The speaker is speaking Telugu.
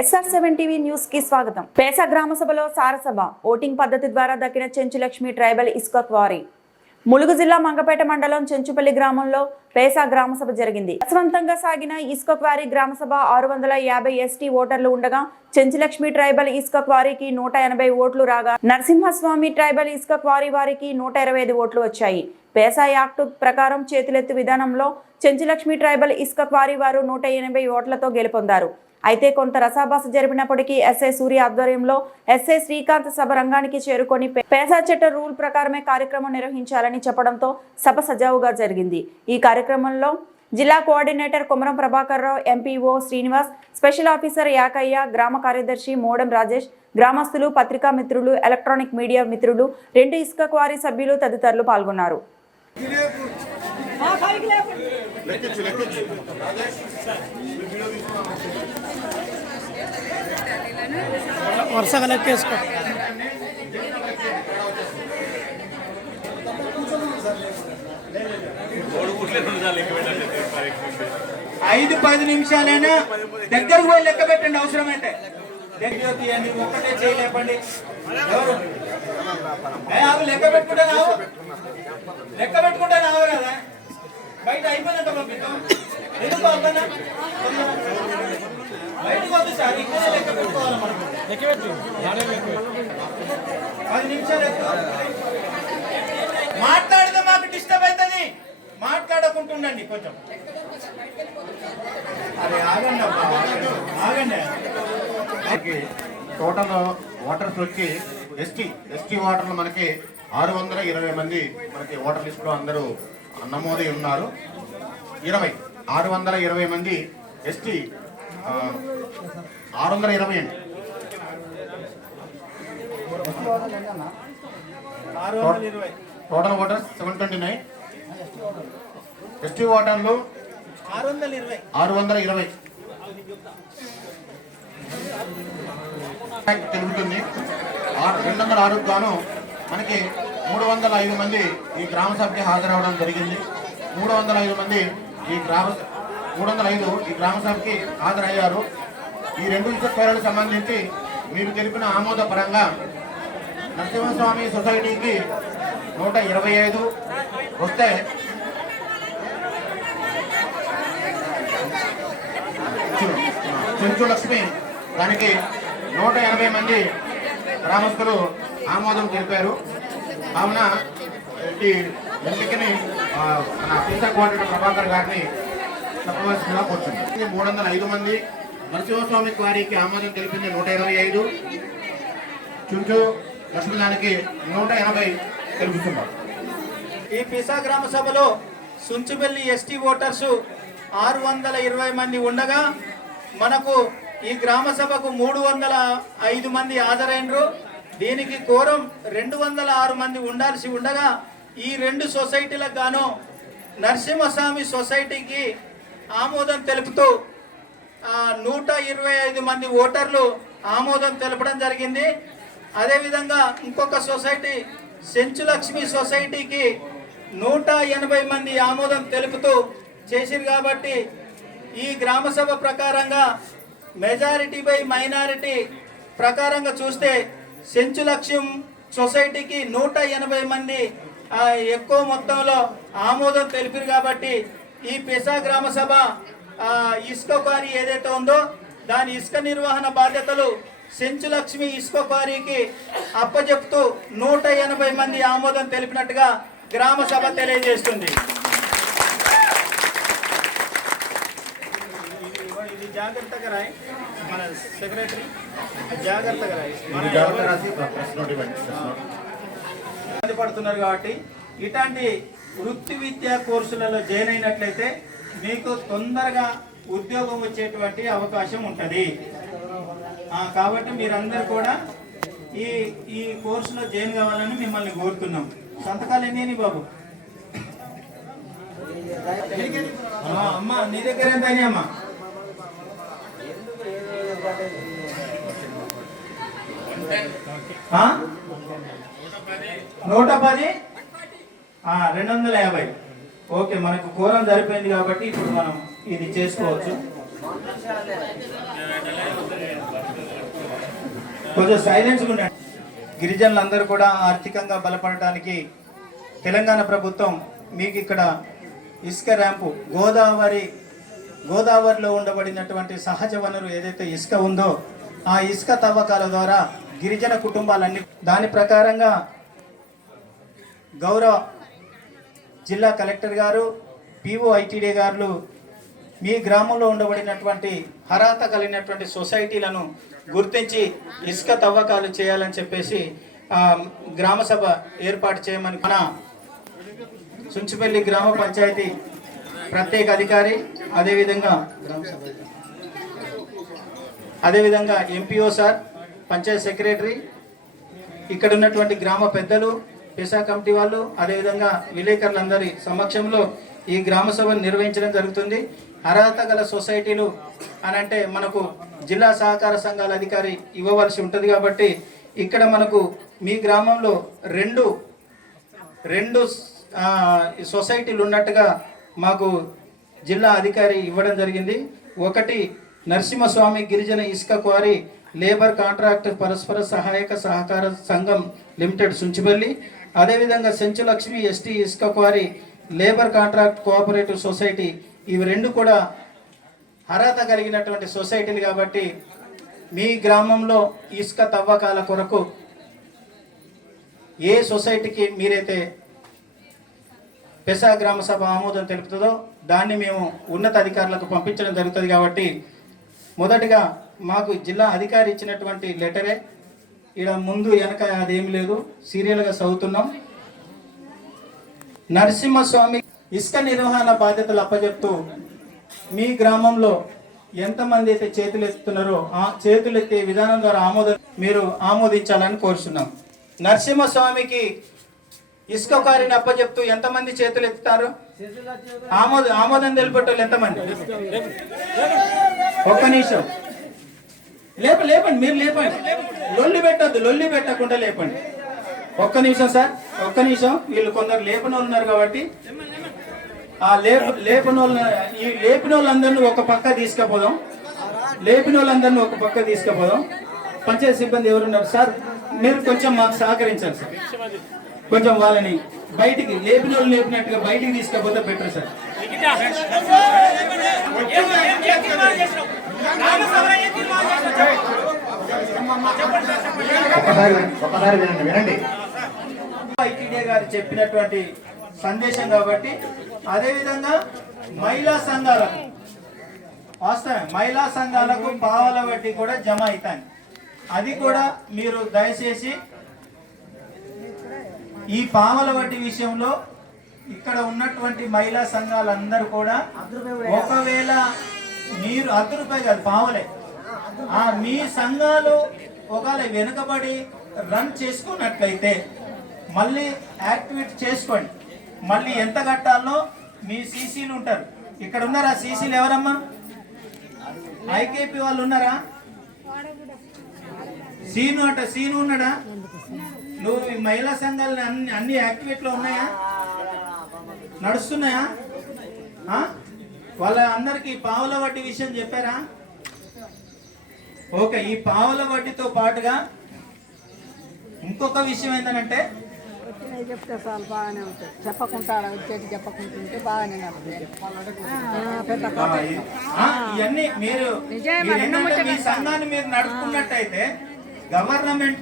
ఎస్ఆర్ సెవెన్ టీవీ న్యూస్కి స్వాగతం. పేస గ్రామ సభలో సారసభ. ఓటింగ్ పద్ధతి ద్వారా దక్కిన చెంచులక్ష్మి ట్రైబల్ ఇసుక క్వారీ. ములుగు జిల్లా మంగపేట మండలం చెంచుపల్లి గ్రామంలో పేసా గ్రామ సభ జరిగింది. యశవంతంగా సాగిన ఇసుక క్వారీ గ్రామ సభ ఆరు వందల యాభై ఎస్టీ ఓటర్లు ఉండగా చెంచులక్ష్మి ట్రైబల్ ఇసుక క్వారీకి నూట ఎనభై ఓట్లు రాగా నరసింహస్వామి ట్రైబల్ ఇసుక క్వారీ వారికి నూట ఇరవై ఐదు ఓట్లు వచ్చాయి. పేసా యాక్టు ప్రకారం చేతులెత్తు విధానంలో చెంచులక్ష్మి ట్రైబల్ ఇసుక క్వారీ వారు నూట ఎనభై ఓట్లతో గెలుపొందారు. అయితే కొంత రసాభాస జరిపినప్పటికీ ఎస్ఐ సూర్య ఆధ్వర్యంలో ఎస్ఐ శ్రీకాంత్ సభ రంగానికి చేరుకొని పేసా చట్ట రూల్ ప్రకారమే కార్యక్రమం నిర్వహించాలని చెప్పడంతో సభ సజావుగా జరిగింది. ఈ కార్యక్రమంలో జిల్లా coordinator Kumaram Prabhakarrao MPO Srinivas special officer Yakaiah గ్రామ కార్యదర్శి మోడం రాజేష్ గ్రామస్తులు పత్రికా మిత్రులు ఎలక్ట్రానిక్ మీడియా మిత్రులు రెండు ఇసుక క్వారీ సభ్యులు తదితరులు పాల్గొన్నారు. వరుసగా లెక్కేసుకో. ఐదు పది నిమిషాలైనా దగ్గరకు పోయి లెక్క పెట్టండి అవసరమైతే. దగ్గర తీయండి ఒక్కటే చేయలేపండి. ఎవరు? లెక్క పెట్టుకుంటా రావు. లెక్క పెట్టుకుంటా రావు. కదా బయట అయిపోయినట్టు పంపిస్తాం ఎందుకు పంపనా బయటకు వద్దు సార్ ఇక్కడే లెక్క పెట్టుకోవాలి మనం. పది నిమిషాలు మాట్లాడితే మాకు డిస్టర్బ్ అవుతుంది. మాట్లాడకుంటుండండి కొంచెం. అరే ఆగండి అబ్బా, ఆగండి. టోటల్ ఓటర్స్ వచ్చి ఎస్టీ ఎస్టీ ఓటర్లు మనకి ఆరు వందల ఇరవై మంది మనకి ఓటర్ లిస్టులో అందరూ నమోదై ఉన్నారు. ఇరవై ఆరు వందల ఇరవై మంది ఎస్టీ ఆరు వందల ఇరవై అండి. Total voters seven twenty nine. ST ఓటర్లు ఆరు వందల ఇరవై. ఆరు రెండు వందల ఆరుకు గాను మనకి మూడు వందల ఐదు మంది ఈ గ్రామ సభకి హాజరవడం జరిగింది. మూడు వందల ఐదు మంది ఈ గ్రామ మూడు వందల ఐదు ఈ గ్రామ సభకి హాజరయ్యారు. ఈ రెండు విషయాలకు సంబంధించి మీరు తెలిపిన ఆమోద పరంగా నరసింహస్వామి సొసైటీకి నూట ఇరవై ఐదు వస్తే చెంచు లక్ష్మి దానికి నూట ఎనభై మంది గ్రామస్తులు ఆమోదం తెలిపారు. కావున ఈ ఎన్నికని మన పీసా కోఆర్డినేటర్ ప్రభాకర్ గారిని చెప్పవలసిందిగా కూర్చుంది మూడు వందల ఐదు మంది నరసింహస్వామి వారికి ఆమోదం తెలిపింది నూట ఇరవై ఐదు. చుంచు లక్ష్మీదానికి నూట ఎనభై తెలుపుతున్నారు ఈ పిసా గ్రామ సభలో సుంచుబెల్లి ఎస్టీ ఓటర్స్ ఆరు వందల ఇరవై మంది ఉండగా మనకు ఈ గ్రామ సభకు మూడు వందల ఐదు మంది హాజరైనరు. దీనికి కోరం రెండు వందల ఆరు మంది ఉండాల్సి ఉండగా ఈ రెండు సొసైటీలకు గాను నరసింహస్వామి సొసైటీకి ఆమోదం తెలుపుతూ నూట ఇరవై ఐదు మంది ఓటర్లు ఆమోదం తెలపడం జరిగింది. అదేవిధంగా ఇంకొక సొసైటీ సెంచులక్ష్మి సొసైటీకి నూట ఎనభై మంది ఆమోదం తెలుపుతూ చేసింది కాబట్టి ఈ గ్రామ సభ ప్రకారంగా మెజారిటీ బై మైనారిటీ ప్రకారంగా చూస్తే సెంచు లక్ష్యం సొసైటీకి నూట ఎనభై మంది ఎక్కువ మొత్తంలో ఆమోదం తెలిపారు కాబట్టి ఈ పెసా గ్రామ సభ ఇసుక క్వారీ ఏదైతే ఉందో దాని ఇసుక నిర్వహణ బాధ్యతలు సెంచులక్ష్మి ఇసుక క్వారీకి అప్పచెప్తూ నూట ఎనభై మంది ఆమోదం తెలిపినట్టుగా గ్రామ సభ తెలియజేస్తుంది. ఇది జాగ్రత్తగా రాయ్ మన సెక్రటరీ. జాగ్రత్తగా పడుతున్నారు కాబట్టి ఇట్లాంటి వృత్తి విద్యా కోర్సులలో జాయిన్ అయినట్లయితే మీకు తొందరగా ఉద్యోగం వచ్చేటువంటి అవకాశం ఉంటుంది. ఆ, కాబట్టి మీరందరూ కూడా ఈ ఈ కోర్సులో జాయిన్ కావాలని మిమ్మల్ని కోరుతున్నాం. సంతకాలు ఎన్ని అయినాయి బాబు? అమ్మా నీ దగ్గర ఎంత అయినాయి అమ్మా? నూట పది? రెండు వందల యాభై. ఓకే మనకు కూరం సరిపోయింది కాబట్టి ఇప్పుడు మనం ఇది చేసుకోవచ్చు. కొంచెం సైలెన్స్గా ఉండండి. గిరిజనులందరూ కూడా ఆర్థికంగా బలపడటానికి తెలంగాణ ప్రభుత్వం మీకు ఇక్కడ ఇసుక ర్యాంపు గోదావరి గోదావరిలో ఉండబడినటువంటి సహజ వనరు ఏదైతే ఇసుక ఉందో ఆ ఇసుక తవ్వకాల ద్వారా గిరిజన కుటుంబాలన్నీ దాని ప్రకారంగా గౌరవ జిల్లా కలెక్టర్ గారు పీఓ ఐటీడీ గారు మీ గ్రామంలో ఉండబడినటువంటి అర్హత కలిగినటువంటి సొసైటీలను గుర్తించి ఇసుక తవ్వకాలు చేయాలని చెప్పేసి గ్రామసభ గ్రామ సభ ఏర్పాటు చేయమని మన చుంచుపల్లి గ్రామ పంచాయతీ ప్రత్యేక అధికారి అదేవిధంగా అదేవిధంగా ఎంపీఓ సార్ పంచాయత్ సెక్రటరీ ఇక్కడ ఉన్నటువంటి గ్రామ పెద్దలు పెసా కమిటీ వాళ్ళు అదేవిధంగా విలేకరులందరి సమక్షంలో ఈ గ్రామ సభను నిర్వహించడం జరుగుతుంది. అర్హత గల సొసైటీలు అని అంటే మనకు జిల్లా సహకార సంఘాల అధికారి ఇవ్వవలసి ఉంటుంది కాబట్టి ఇక్కడ మనకు మీ గ్రామంలో రెండు రెండు సొసైటీలు ఉన్నట్టుగా మాకు జిల్లా అధికారి ఇవ్వడం జరిగింది. ఒకటి నరసింహస్వామి గిరిజన ఇసుక క్వారీ లేబర్ కాంట్రాక్ట్ పరస్పర సహాయక సహకార సంఘం లిమిటెడ్ సుంచిపల్లి అదేవిధంగా సెంచులక్ష్మి ఎస్టీ ఇసుక quarry labour contract cooperative society ఇవి రెండు కూడా అర్హత కలిగినటువంటి సొసైటీలు కాబట్టి మీ గ్రామంలో ఇసుక తవ్వకాల కొరకు ఏ సొసైటీకి మీరైతే పెసా గ్రామ సభ ఆమోదం తెలుపుతుందో దాన్ని మేము ఉన్నత అధికారులకు పంపించడం జరుగుతుంది కాబట్టి మొదటిగా మాకు జిల్లా అధికారి ఇచ్చినటువంటి లెటరే. ఇక్కడ ముందు వెనక అదేమి లేదు. సీరియల్గా చదువుతున్నాం. నరసింహస్వామి ఇసుక నిర్వహణ బాధ్యతలు అప్పచెప్తూ మీ గ్రామంలో ఎంతమంది అయితే చేతులు ఎత్తుతున్నారో ఆ చేతులు ఎత్తే విధానం ద్వారా ఆమోదం మీరు ఆమోదించాలని కోరుతున్నాం నరసింహస్వామికి ఇసుక కారిని అప్పచెప్తూ ఎంతమంది చేతులు ఎత్తుతారు? ఆమోద ఆమోదం తెలిపేటోళ్ళు ఎంతమంది? ఒక్క నిమిషం. లేప లేపండి మీరు లేపండి. లొల్లి పెట్టద్దు లొల్లి పెట్టకుండా లేపండి. ఒక్క నిమిషం సార్ ఒక్క నిమిషం. వీళ్ళు కొందరు లేపని ఉన్నారు కాబట్టి. ఆ లేప లేపని వాళ్ళ లేపిన వాళ్ళందరినీ ఒక పక్క తీసుకుపోదాం. లేపిన వాళ్ళందరినీ ఒక పక్క తీసుకుపోదాం. పంచాయతీ సిబ్బంది ఎవరున్నారు సార్? మీరు కొంచెం మాకు సహకరించాలి సార్. కొంచెం వాళ్ళని బయటికి లేపిన వాళ్ళు లేపినట్టుగా బయటికి తీసుకపోతే బెటర్ సార్. వినండి వినండి. ఐటీడీ గారు చెప్పినటువంటి సందేశం కాబట్టి అదేవిధంగా మహిళా సంఘాలకు వాస్తవం మహిళా సంఘాలకు పావల వడ్డీ కూడా జమ అవుతాయి. అది కూడా మీరు దయచేసి ఈ పావల వడ్డీ విషయంలో ఇక్కడ ఉన్నటువంటి మహిళా సంఘాలందరూ కూడా ఒకవేళ మీరు అర్ధ రూపాయి కాదు పావలే. ఆ మీ సంఘాలు ఒకవేళ వెనుకబడి రన్ చేసుకున్నట్లయితే మళ్ళీ యాక్టివేట్ చేసుకోండి. మళ్ళీ ఎంత కట్టాలో మీ సీసీలు ఉంటారు. ఇక్కడ ఉన్నారా సీసీలు ఎవరమ్మా? ఐకేపీ వాళ్ళు ఉన్నారా? సీను అట సీను ఉన్నాడా? నువ్వు ఈ మహిళా సంఘాలు అన్ని అన్ని యాక్టివేట్లో ఉన్నాయా? నడుస్తున్నాయా? వాళ్ళ అందరికి పావుల వడ్డీ విషయం చెప్పారా? ఓకే ఈ పావుల వడ్డీతో పాటుగా ఇంకొక విషయం ఏంటంటే చెప్తే చాలు బాగానే ఉంటుంది చెప్పకుండా వచ్చేది చెప్పకుంటుంటే బాగానే పెద్ద ఇవన్నీ మీరు మీ సంఘాన్ని మీరు నడుపుకున్నట్టయితే గవర్నమెంట్